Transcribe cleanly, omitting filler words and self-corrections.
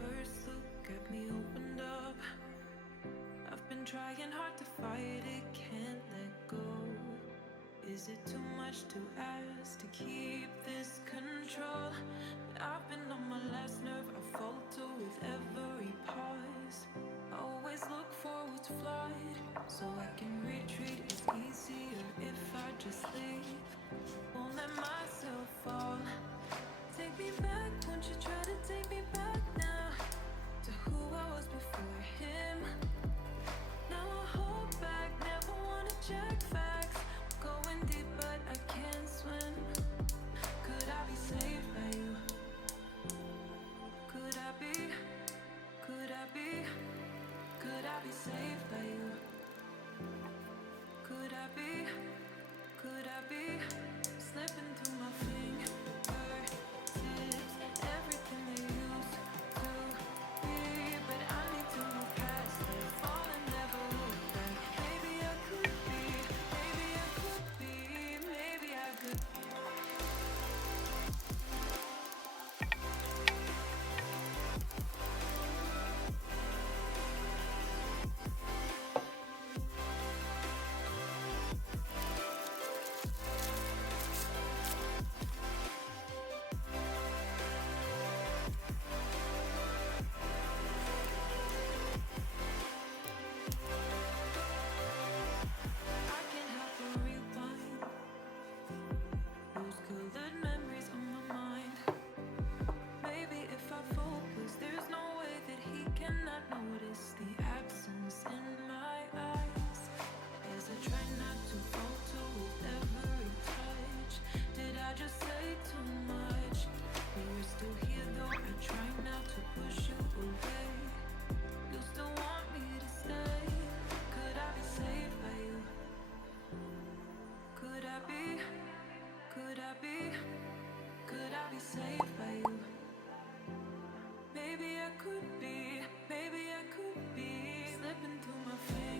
First look at me opened up. I've been trying hard to fight it, can't let go. Is it too much to ask to keep this control? But I've been on my last nerve, I falter with every pause. I always look forward to flight, so I can retreat. It's easier if I just leave. Won't let myself fall. Take me back, won't you try to take me back now to who I was before him? Now I hold back, never wanna check facts. Going deep but I can't swim. Could I be saved by you? Could I be? Could I be? Could I be saved by you? Could I be? Could I be? Slipping through my fingers, everything they used to be, but I need to move past it. Fall and never look back. Maybe I could be, maybe I I be? Could I be saved by you? Maybe I could be, maybe I could be slipping through my fingers.